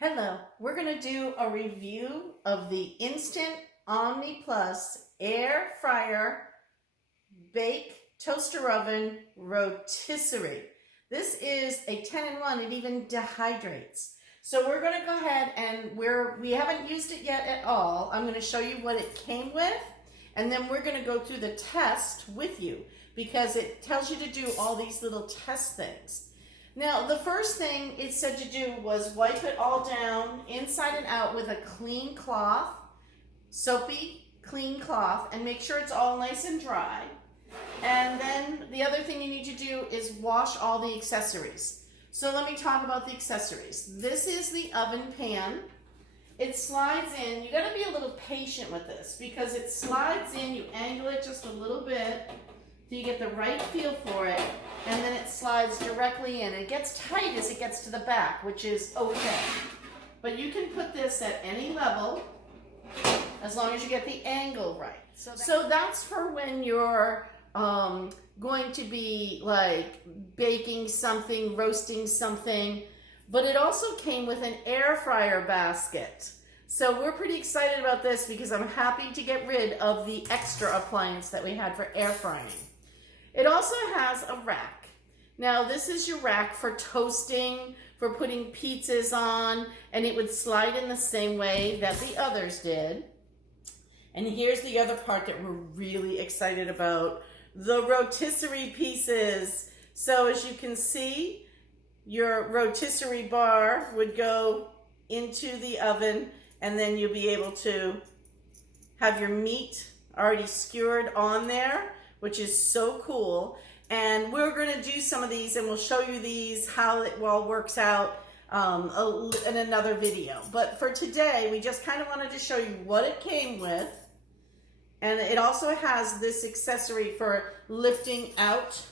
Hello, we're going to do a review of the Instant Omni Plus Air Fryer Bake Toaster Oven Rotisserie. This is a 10-in-1, it even dehydrates. So we're going to go ahead and we haven't used it yet at all. I'm going to show you what it came with, and then we're going to go through the test with you because it tells you to do all these little test things. Now, the first thing it said to do was wipe it all down inside and out with a clean cloth, soapy, clean cloth, and make sure it's all nice and dry. And then the other thing you need to do is wash all the accessories. So let me talk about the accessories. This is the oven pan. It slides in. You got to be a little patient with this because it slides in. You angle it just a little bit so you get the right feel for it, and then it slides directly in. It gets tight as it gets to the back, which is okay. But you can put this at any level as long as you get the angle right. So that's for when you're going to be like baking something, roasting something. But it also came with an air fryer basket. So we're pretty excited about this because I'm happy to get rid of the extra appliance that we had for air frying. It also has a rack. Now this is your rack for toasting, for putting pizzas on, and it would slide in the same way that the others did. And here's the other part that we're really excited about, the rotisserie pieces. So as you can see, your rotisserie bar would go into the oven, and then you'll be able to have your meat already skewered on there, which is so cool. And we're going to do some of these, and we'll show you these, how it all works out in another video. But for today, we just kind of wanted to show you what it came with. And it also has this accessory for lifting out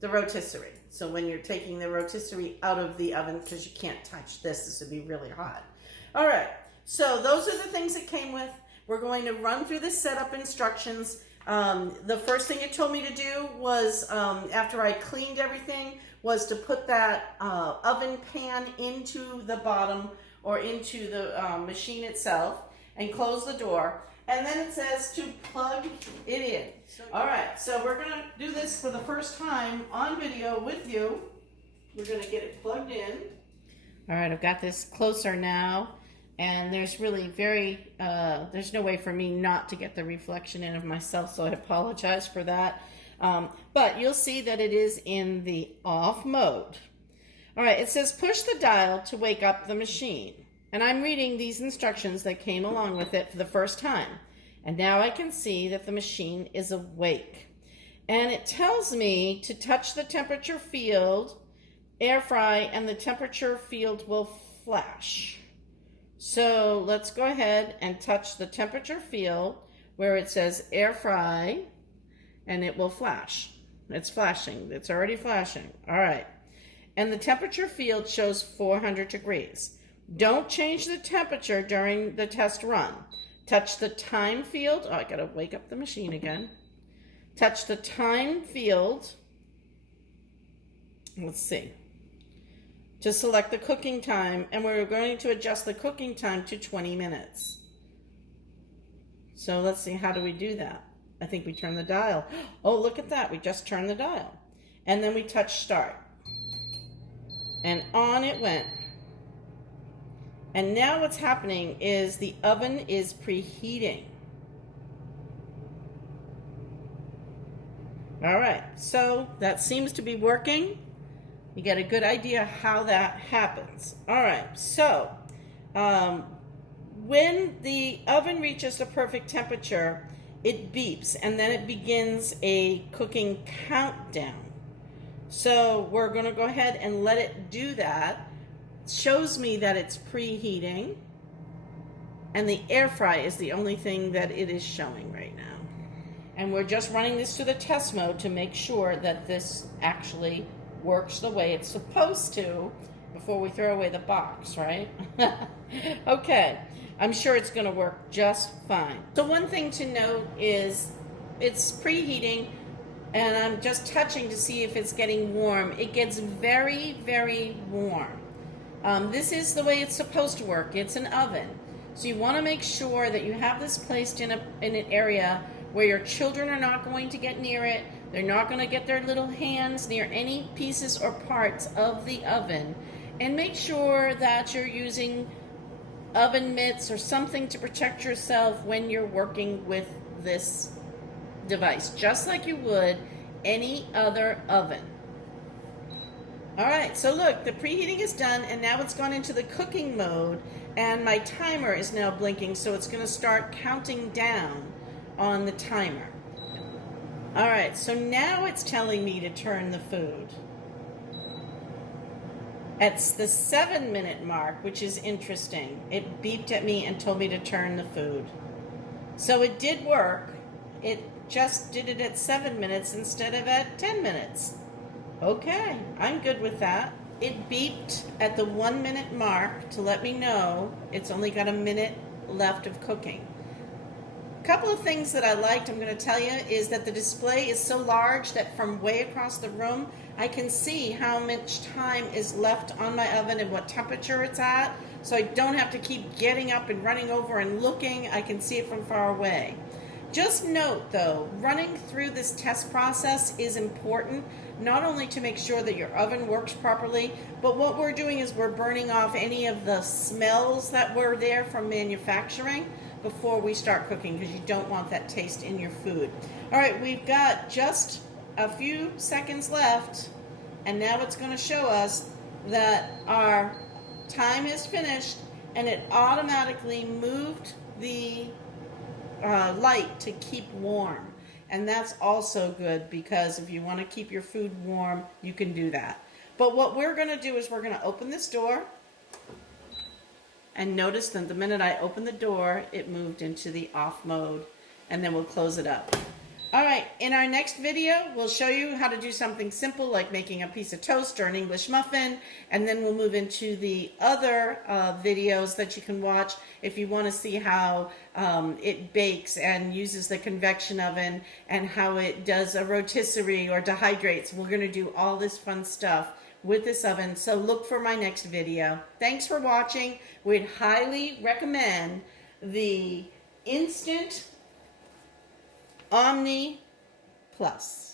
the rotisserie. So when you're taking the rotisserie out of the oven, because you can't touch this would be really hot. All right, so those are the things it came with. We're going to run through the setup instructions. The first thing it told me to do was, after I cleaned everything, was to put that oven pan into the bottom or into the machine itself and close the door. And then it says to plug it in. All right, so we're going to do this for the first time on video with you. We're going to get it plugged in. All right, I've got this closer now. And there's really there's no way for me not to get the reflection in of myself, so I apologize for that. But you'll see that it is in the off mode. All right, it says push the dial to wake up the machine. And I'm reading these instructions that came along with it for the first time. And now I can see that the machine is awake. And it tells me to touch the temperature field, air fry, and the temperature field will flash. So let's go ahead and touch the temperature field where it says air fry, and it will flash. It's flashing. It's already flashing. All right. And the temperature field shows 400 degrees. Don't change the temperature during the test run. Touch the time field. Oh, I got to wake up the machine again. Touch the time field. Let's see. To select the cooking time, and we're going to adjust the cooking time to 20 minutes. So let's see, how do we do that? I think we turn the dial. Oh, look at that, we just turned the dial. And then we touch start. And on it went. And now what's happening is the oven is preheating. All right, so that seems to be working. You get a good idea how that happens. All right, so when the oven reaches the perfect temperature, it beeps, and then it begins a cooking countdown. So we're going to go ahead and let it do that. It shows me that it's preheating, and the air fry is the only thing that it is showing right now. And we're just running this to the test mode to make sure that this actually works the way it's supposed to before we throw away the box, right? Okay, I'm sure it's going to work just fine. So one thing to note is it's preheating, and I'm just touching to see if it's getting warm. It gets very, very warm. This is the way it's supposed to work. It's an oven. So you want to make sure that you have this placed in an area where your children are not going to get near it. They're not going to get their little hands near any pieces or parts of the oven. And make sure that you're using oven mitts or something to protect yourself when you're working with this device, just like you would any other oven. All right, so look, the preheating is done, and now it's gone into the cooking mode, and my timer is now blinking, so it's going to start counting down on the timer. All right, so now it's telling me to turn the food. At the 7-minute mark, which is interesting, it beeped at me and told me to turn the food. So it did work. It just did it at 7 minutes instead of at 10 minutes. Okay, I'm good with that. It beeped at the 1-minute mark to let me know it's only got a minute left of cooking. A couple of things that I liked, I'm going to tell you, is that the display is so large that from way across the room, I can see how much time is left on my oven and what temperature it's at, so I don't have to keep getting up and running over and looking. I can see it from far away. Just note, though, running through this test process is important, not only to make sure that your oven works properly, but what we're doing is we're burning off any of the smells that were there from manufacturing before we start cooking, because you don't want that taste in your food. All right, we've got just a few seconds left, and now it's going to show us that our time is finished, and it automatically moved the light to keep warm. And that's also good, because if you want to keep your food warm, you can do that. But what we're going to do is we're going to open this door. And notice that the minute I open the door, it moved into the off mode. And then we'll close it up. All right, in our next video, we'll show you how to do something simple like making a piece of toast or an English muffin, and then we'll move into the other videos that you can watch if you want to see how it bakes and uses the convection oven, and how it does a rotisserie or dehydrates. We're going to do all this fun stuff with this oven, so look for my next video. Thanks for watching. We'd highly recommend the Instant Omni Plus.